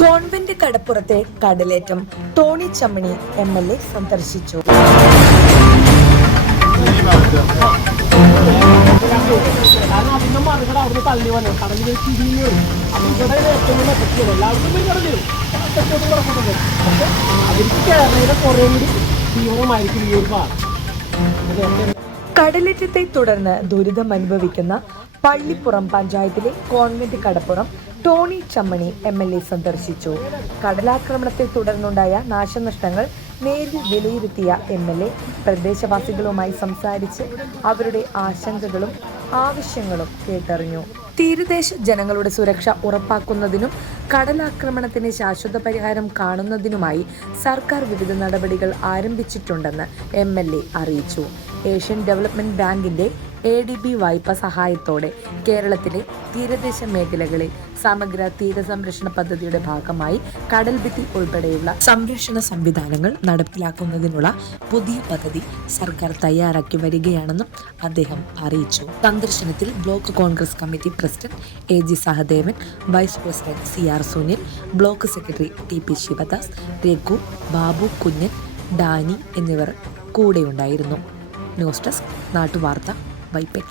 Convent കടപ്പുറത്തെ കടലേറ്റം Tony Chammani MLA സന്ദർശിച്ചു. കടലേറ്റത്തെ തുടർന്ന് ദുരിതം അനുഭവിക്കുന്ന പള്ളിപ്പുറം പഞ്ചായത്തിലെ കോൺവെന്റ് കടപ്പുറം ടോണി ചമ്മണി MLA സന്ദർശിച്ചു. കടലാക്രമണത്തെ തുടർന്നുണ്ടായ നാശനഷ്ടങ്ങൾ നേരിൽ വിലയിരുത്തിയ MLA പ്രദേശവാസികളുമായി സംസാരിച്ച് അവരുടെ ആശങ്കകളും ആവശ്യങ്ങളും കേട്ടറിഞ്ഞു. തീരദേശ ജനങ്ങളുടെ സുരക്ഷ ഉറപ്പാക്കുന്നതിനും കടലാക്രമണത്തിന് ശാശ്വത പരിഹാരം കാണുന്നതിനുമായി സർക്കാർ വിവിധ നടപടികൾ ആരംഭിച്ചിട്ടുണ്ടെന്ന് MLA അറിയിച്ചു. ഏഷ്യൻ ഡെവലപ്മെന്റ് ബാങ്കിന്റെ ADB വായ്പ സഹായത്തോടെ കേരളത്തിലെ തീരദേശ മേഖലകളിൽ സമഗ്ര തീരസംരക്ഷണ പദ്ധതിയുടെ ഭാഗമായി കടൽഭിത്തി ഉൾപ്പെടെയുള്ള സംരക്ഷണ സംവിധാനങ്ങൾ നടപ്പിലാക്കുന്നതിനുള്ള പുതിയ പദ്ധതി സർക്കാർ തയ്യാറാക്കി വരികയാണെന്നും അദ്ദേഹം അറിയിച്ചു. സന്ദർശനത്തിൽ block Congress committee president AG Sahadevan, vice president CR Sunil, block secretary TP Sivadas, Raghu, Babu Kunjan, Dani എന്നിവർ കൂടെയുണ്ടായിരുന്നു. ന്യൂസ് ഡെസ്ക് നാട്ടുവാർത്ത, വൈപ്പിൻ.